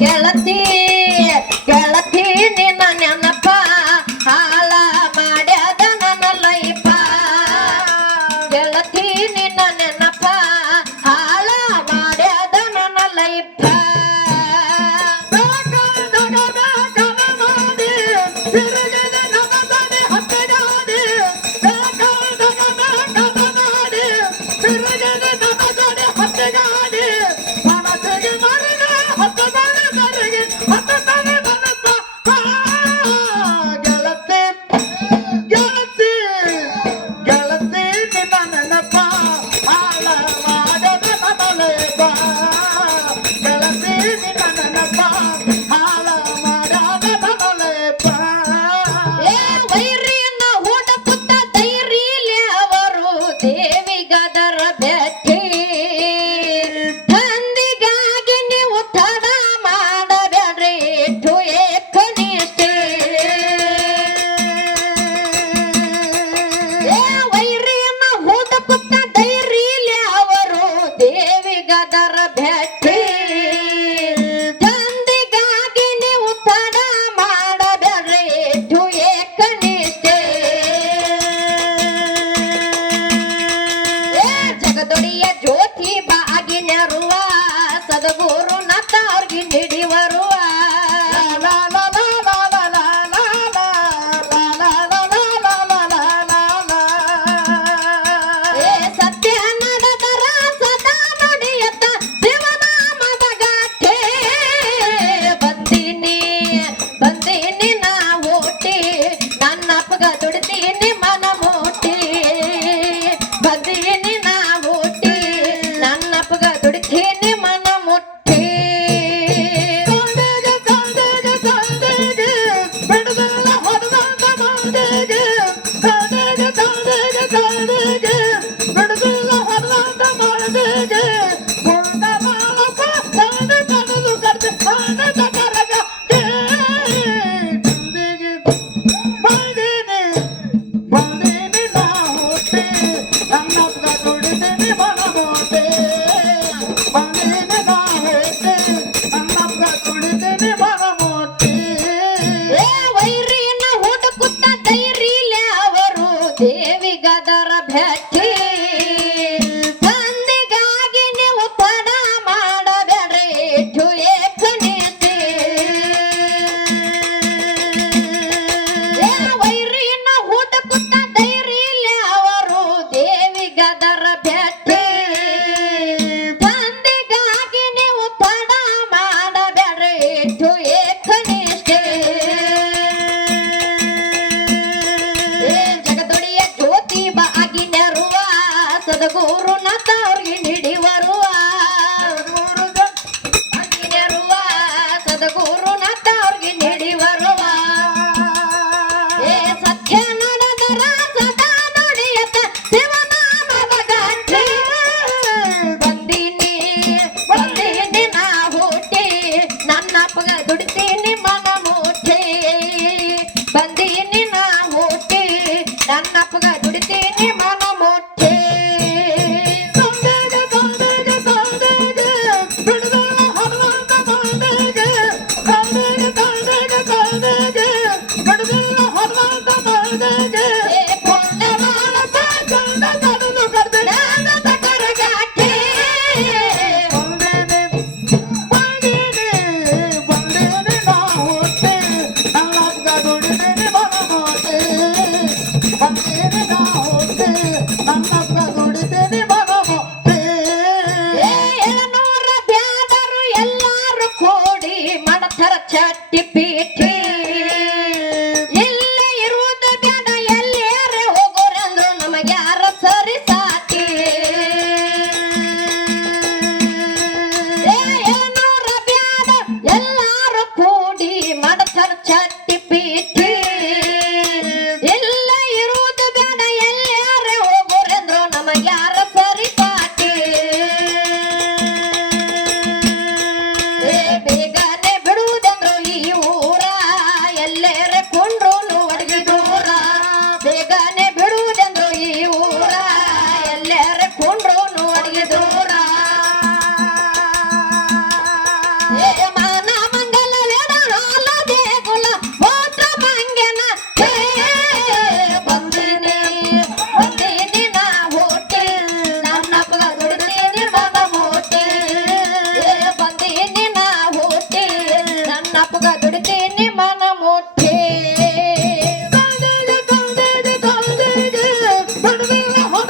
ಗೆಳತಿ ಗೆಳತಿ ನಿನ್ನ ನೆನಪ ಹಾಳ ಮಾಡ್ಯಾದ ನನ್ನ ಲೈಫ. ಗೆಳತಿ ನಿನ್ನ Oh my god. दर भेट కోడి మన తర చట్టి పీఠి